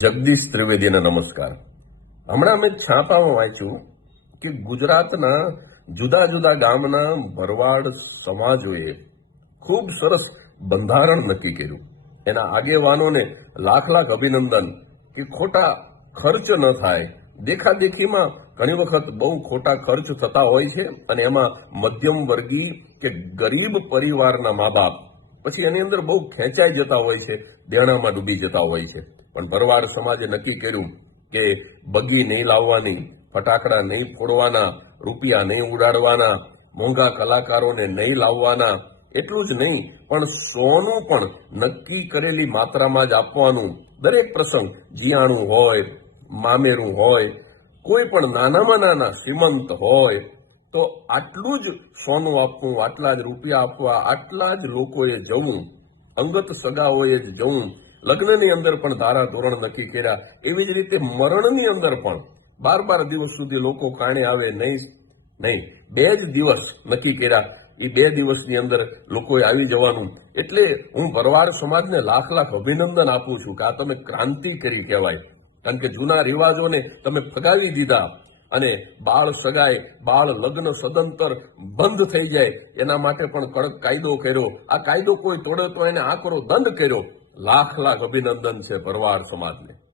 જગદીશ ત્રિવેદીને નમસ્કાર. હમણાં મેં છાપામાં વાંચ્યું કે ગુજરાતના જુદા જુદા ગામના ભરવાડ સમાજોએ ખૂબ સરસ બંધારણ નક્કી કર્યું. એના આગેવાનોને લાખ લાખ અભિનંદન કે ખોટા ખર્ચ ન થાય. દેખાદેખીમાં ઘણી વખત બહુ ખોટા ખર્ચ થતા હોય છે અને એમાં મધ્યમ વર્ગીય કે ગરીબ પરિવારના મા બાપ પછી એની અંદર બહુ ખેંચાઈ જતા હોય છે, દેણામાં ડૂબી જતા હોય છે. પણ ભરવાડ સમાજે નક્કી કર્યું કે બગી નહીં લાવવાની, ફટાકડા નહીં ફોડવાના, રૂપિયા નહીં ઉડાડવાના, મોંઘા કલાકારોને નહીં લાવવાના. એટલું જ નહીં પણ સોનું પણ નક્કી કરેલી માત્રામાં જ આપવાનું. દરેક પ્રસંગ, જીયાણું હોય, મામેરું હોય, કોઈ પણ નાનામાં નાના શ્રીમંત હોય તો આટલું જ સોનું આપવું, આટલા જ રૂપિયા આપવા, આટલા જ લોકોએ જવું, અંગત સગાઓએ જ જવું. લગ્નની અંદર પણ ધારા ધોરણ નક્કી કર્યા. એવી જ રીતે મરણની અંદર પણ 12 દિવસ સુધી લોકો કાણે આવે નહીં. 2 જ દિવસ નક્કી કર્યા. એ 2 દિવસની અંદર લોકોએ આવી જવાનું. એટલે હું ભરવાડ સમાજને લાખ લાખ અભિનંદન આપું છું કે આ તમે ક્રાંતિ કરી કહેવાય. કારણ કે જૂના રિવાજોને તમે ફગાવી દીધા અને બાળ સગાઈ, બાળ લગ્ન સદંતર બંધ થઈ જાય એના માટે પણ કડક કાયદો કર્યો. આ કાયદો કોઈ તોડે તો એને આકરો દંડ કર્યો. લાખ લાખ અભિનંદન છે ભરવાડ સમાજને.